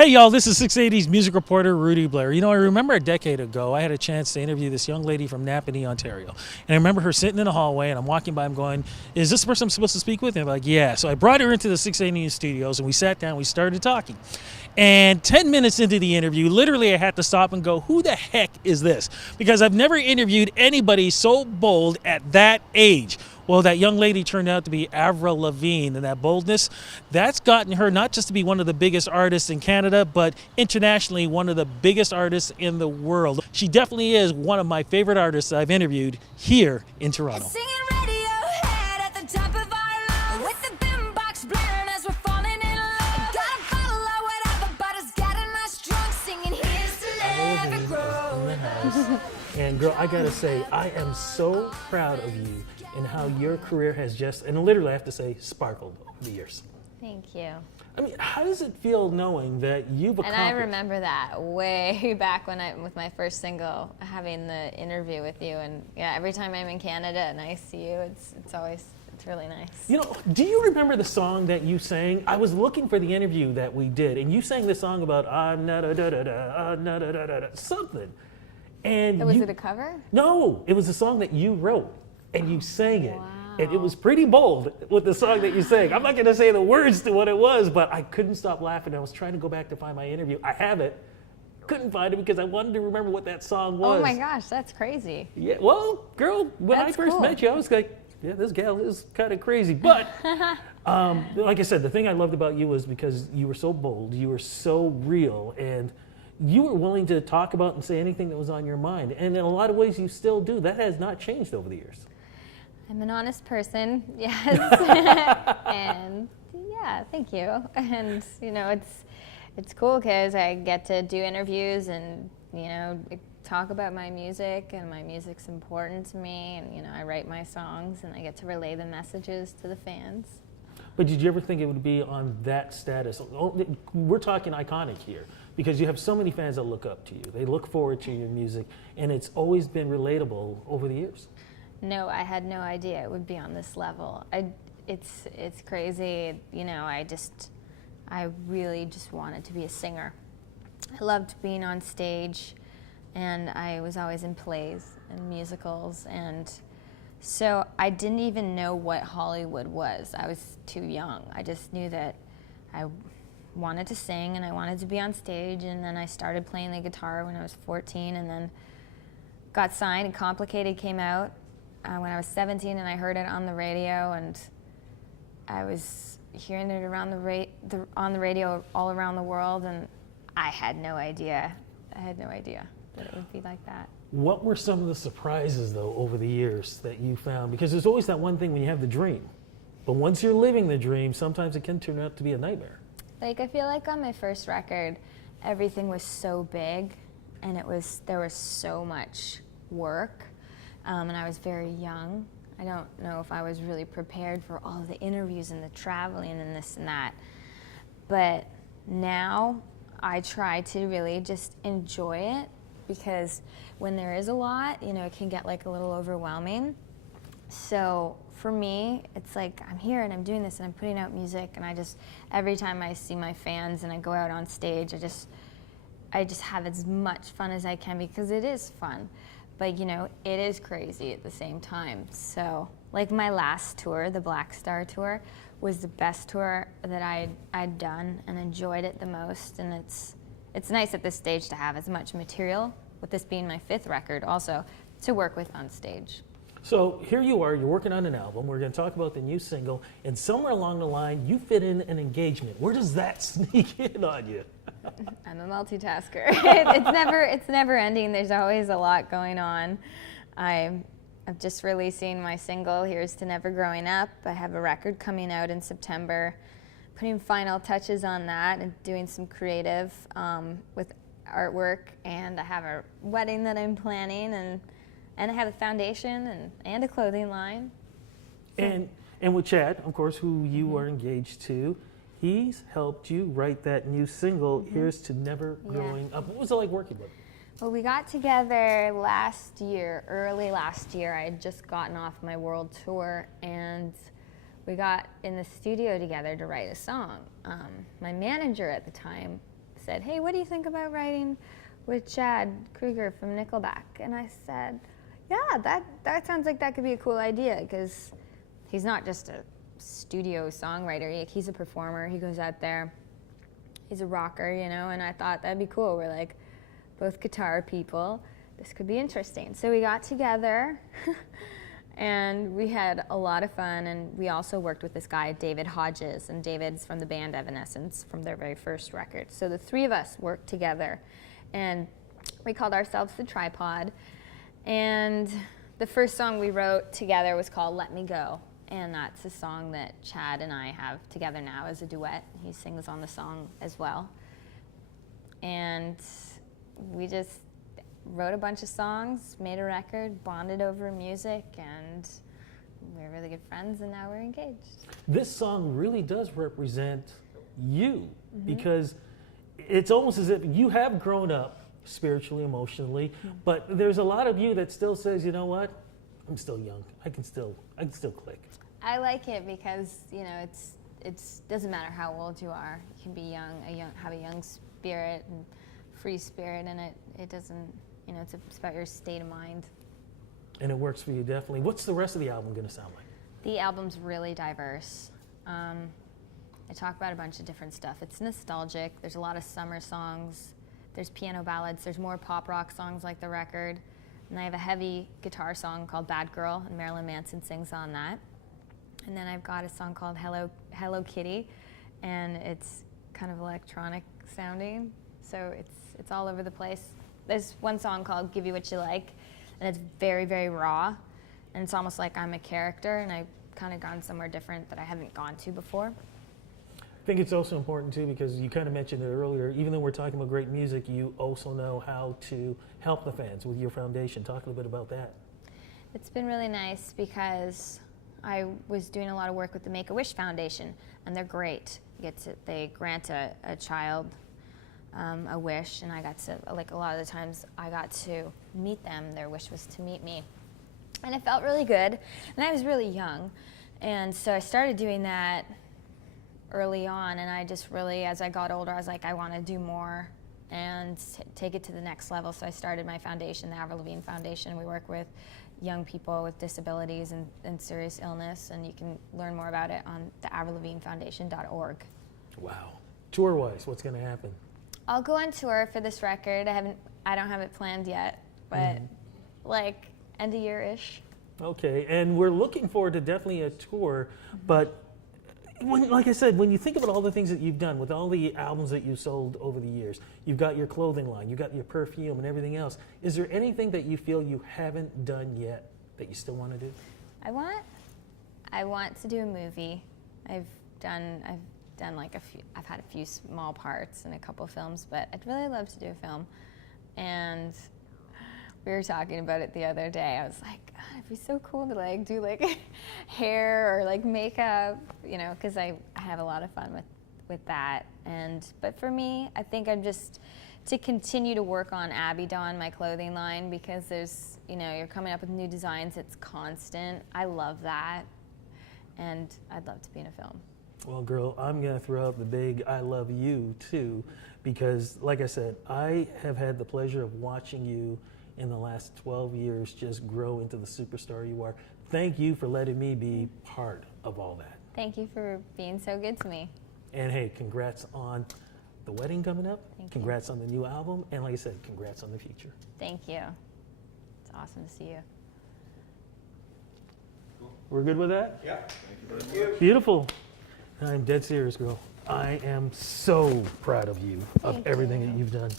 Hey y'all, this is 680's music reporter Rudy Blair. You know, I remember a decade ago I had a chance to interview this young lady from Napanee, Ontario. And I remember her sitting in a hallway and I'm walking by, I'm going, is this the person I'm supposed to speak with? And they're like, yeah. So I brought her into the 680 studios and we sat down, we started talking. And 10 minutes into the interview, literally I had to stop and go, who the heck is this? Because I've never interviewed anybody so bold at that age. Well, that young lady turned out to be Avril Levine, and that boldness, that's gotten her not just to be one of the biggest artists in Canada, but internationally one of the biggest artists in the world. She definitely is one of my favorite artists I've interviewed here in Toronto. And girl, I gotta say, I am so proud of you and how your career has just, and literally I have to say, sparkled over the years. Thank you. I mean, how does it feel knowing that you've accomplished? And I remember that way back when with my first single, having the interview with you, and yeah, every time I'm in Canada and I see you, it's really nice. You know, do you remember the song that you sang? I was looking for the interview that we did, and you sang the song about something. And was it a cover? No, it was a song that you wrote, and you sang it. Wow. And it was pretty bold with the song that you sang. I'm not going to say the words to what it was, but I couldn't stop laughing. I was trying to go back to find my interview. I have it. Couldn't find it because I wanted to remember what that song was. Oh my gosh, that's crazy. Yeah, well, girl, when I first met you, I was like, yeah, this gal is kind of crazy. But like I said, the thing I loved about you was because you were so bold, you were so real, and you were willing to talk about and say anything that was on your mind. And in a lot of ways, you still do. That has not changed over the years. I'm an honest person, yes. And yeah, thank you. And you know, it's cool because I get to do interviews and you know talk about my music, and my music's important to me. And you know, I write my songs and I get to relay the messages to the fans. But did you ever think it would be on that status? We're talking iconic here because you have so many fans that look up to you. They look forward to your music, and it's always been relatable over the years. No, I had no idea it would be on this level. It's crazy. You know, I really just wanted to be a singer. I loved being on stage, and I was always in plays and musicals, and so I didn't even know what Hollywood was. I was too young. I just knew that I wanted to sing and I wanted to be on stage, and then I started playing the guitar when I was 14, and then got signed, and Complicated came out when I was 17, and I heard it on the radio, and I was hearing it around on the radio all around the world, and I had no idea that it would be like that. What were some of the surprises, though, over the years that you found? Because there's always that one thing when you have the dream. But once you're living the dream, sometimes it can turn out to be a nightmare. Like, I feel like on my first record, everything was so big, and there was so much work, and I was very young. I don't know if I was really prepared for all of the interviews and the traveling and this and that. But now I try to really just enjoy it, because when there is a lot, you know, it can get like a little overwhelming. So for me, it's like I'm here and I'm doing this and I'm putting out music, and every time I see my fans and I go out on stage, I just have as much fun as I can, because it is fun. But you know, it is crazy at the same time. So like my last tour, the Black Star tour, was the best tour that I'd done and enjoyed it the most. And it's nice at this stage to have as much material, with this being my 5th record also, to work with on stage. So here you are, you're working on an album. We're going to talk about the new single, and somewhere along the line, you fit in an engagement. Where does that sneak in on you? I'm a multitasker. It's never ending. There's always a lot going on. I'm just releasing my single, Here's to Never Growing Up. I have a record coming out in September, putting final touches on that and doing some creative with artwork, and I have a wedding that I'm planning, and I have a foundation and a clothing line. And with Chad, of course, who you are engaged to, he's helped you write that new single, Here's to Never Growing Up. What was it like working with him? Well, we got together early last year. I had just gotten off my world tour, and we got in the studio together to write a song. My manager at the time said, hey, what do you think about writing with Chad Krieger from Nickelback? And I said, yeah, that sounds like that could be a cool idea, because he's not just a studio songwriter, he's a performer, he goes out there, he's a rocker, you know, and I thought that'd be cool. We're like both guitar people, this could be interesting. So we got together and we had a lot of fun, and we also worked with this guy, David Hodges, and David's from the band Evanescence from their very first record. So the three of us worked together, and we called ourselves The Tripod, and the first song we wrote together was called Let Me Go, and that's a song that Chad and I have together now as a duet. He sings on the song as well. And we just wrote a bunch of songs, made a record, bonded over music, and we're really good friends, and now we're engaged. This song really does represent you, because it's almost as if you have grown up spiritually, emotionally, but there's a lot of you that still says, you know what, I'm still young. I can still click. I like it because, you know, it's doesn't matter how old you are. You can be young, have a young spirit and free spirit, and it doesn't, you know, it's about your state of mind. And it works for you, definitely. What's the rest of the album going to sound like? The album's really diverse. I talk about a bunch of different stuff. It's nostalgic. There's a lot of summer songs. There's piano ballads. There's more pop rock songs like the record. And I have a heavy guitar song called Bad Girl, and Marilyn Manson sings on that. And then I've got a song called Hello Kitty, and it's kind of electronic sounding. So it's all over the place. There's one song called Give You What You Like, and it's very, very raw. And it's almost like I'm a character, and I've kind of gone somewhere different that I haven't gone to before. I think it's also important too, because you kind of mentioned it earlier, even though we're talking about great music, you also know how to help the fans with your foundation. Talk a little bit about that. It's been really nice because I was doing a lot of work with the Make-A-Wish Foundation, and they're great. They grant a child a wish, and I got to, like a lot of the times, I got to meet them. Their wish was to meet me. And it felt really good, and I was really young. And so I started doing that early on, and I just really, as I got older, I was like, I want to do more and take it to the next level. So I started my foundation, the Avril Levine Foundation. We work with young people with disabilities and serious illness, and you can learn more about it on the AvrilLevineFoundation.org. Wow. Tour-wise, what's going to happen? I'll go on tour for this record. I don't have it planned yet, but like end of year-ish. Okay, and we're looking forward to definitely a tour, but like I said, when you think about all the things that you've done with all the albums that you've sold over the years, you've got your clothing line, you've got your perfume and everything else. Is there anything that you feel you haven't done yet that you still want to do? I want to do a movie. I've done like I've had a few small parts in a couple films, but I'd really love to do a film. And we were talking about it the other day. I was like, God, it'd be so cool to like do like hair or like makeup, you know, because I have a lot of fun with that. But for me, I think I'm just to continue to work on Abby Dawn, my clothing line, because there's, you know, you're coming up with new designs. It's constant. I love that, and I'd love to be in a film. Well, girl, I'm going to throw out the big I love you, too, because, like I said, I have had the pleasure of watching you in the last 12 years just grow into the superstar you are. Thank you for letting me be part of all that. Thank you for being so good to me. And, hey, congrats on the wedding coming up. Congrats on the new album. And, like I said, congrats on the future. Thank you. It's awesome to see you. We're good with that? Yeah. Thank you. Beautiful. I'm dead serious, girl. I am so proud of you, of everything that you've done.